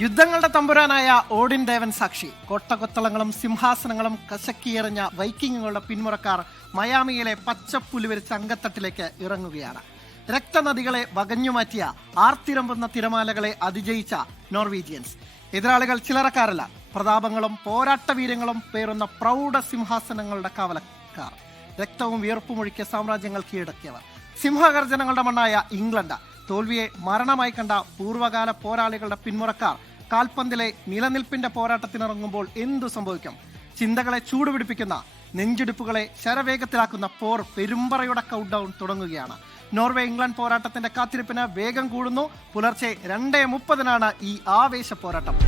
യുദ്ധങ്ങളുടെ തമ്പുരാനായ Odin ദേവൻ സാക്ഷി. കോട്ടകൊത്തളങ്ങളും സിംഹാസനങ്ങളും കശക്കിയെറിഞ്ഞ വൈക്കിങ്ങുകളുടെ പിന്മുറക്കാർ മയാമിയിലെ പച്ചപ്പുലിവരിച്ച അങ്കത്തട്ടിലേക്ക് ഇറങ്ങുകയാണ്. രക്തനദികളെ വകഞ്ഞുമാറ്റിയ ആർത്തിരമ്പുന്ന തിരമാലകളെ അതിജയിച്ച നോർവീജിയൻസ്. എതിരാളികൾ ചില്ലറക്കാരല്ല, പ്രതാപങ്ങളും പോരാട്ടവീര്യങ്ങളും പേറുന്ന പ്രൗഢ സിംഹാസനങ്ങളുടെ കാവലക്കാർ. രക്തവും വിയർപ്പുമൊഴുക്കിയ സാമ്രാജ്യങ്ങൾ കീഴടക്കിയവർ. സിംഹഗർജനങ്ങളുടെ മണ്ണായ ഇംഗ്ലണ്ട്. തോൽവിയെ മരണമായി കണ്ട പൂർവ്വകാല പോരാളികളുടെ പിന്മുറക്കാർ കാൽപന്തിലെ നിലനിൽപ്പിന്റെ പോരാട്ടത്തിനിറങ്ങുമ്പോൾ എന്തു സംഭവിക്കും? ചിന്തകളെ ചൂടുപിടിപ്പിക്കുന്ന, നെഞ്ചിടിപ്പുകളെ ശരവേഗത്തിലാക്കുന്ന പോർ പെരുമ്പറയുടെ കൗണ്ട് ഡൗൺ തുടങ്ങുകയാണ്. നോർവേ ഇംഗ്ലണ്ട് പോരാട്ടത്തിന്റെ കാത്തിരിപ്പിന് വേഗം കൂടുന്നു. പുലർച്ചെ 2:30 ഈ ആവേശ പോരാട്ടം.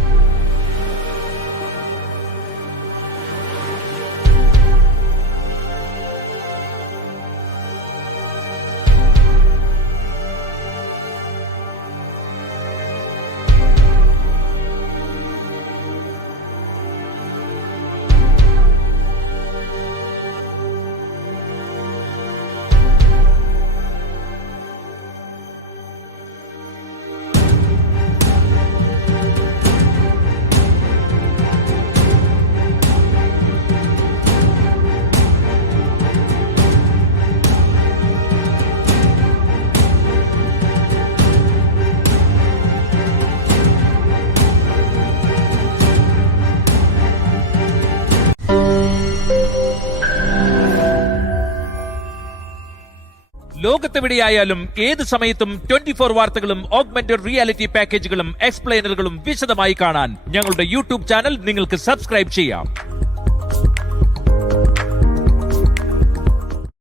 ലോകത്തെവിടെയായാലും ഏത് സമയത്തും 24 വാർത്തകളും ഓഗ്മെന്റഡ് റിയാലിറ്റി പാക്കേജുകളും എക്സ്പ്ലെയിനറുകളും വിശദമായി കാണാൻ ഞങ്ങളുടെ യൂട്യൂബ് ചാനൽ നിങ്ങൾക്ക് സബ്സ്ക്രൈബ് ചെയ്യാം.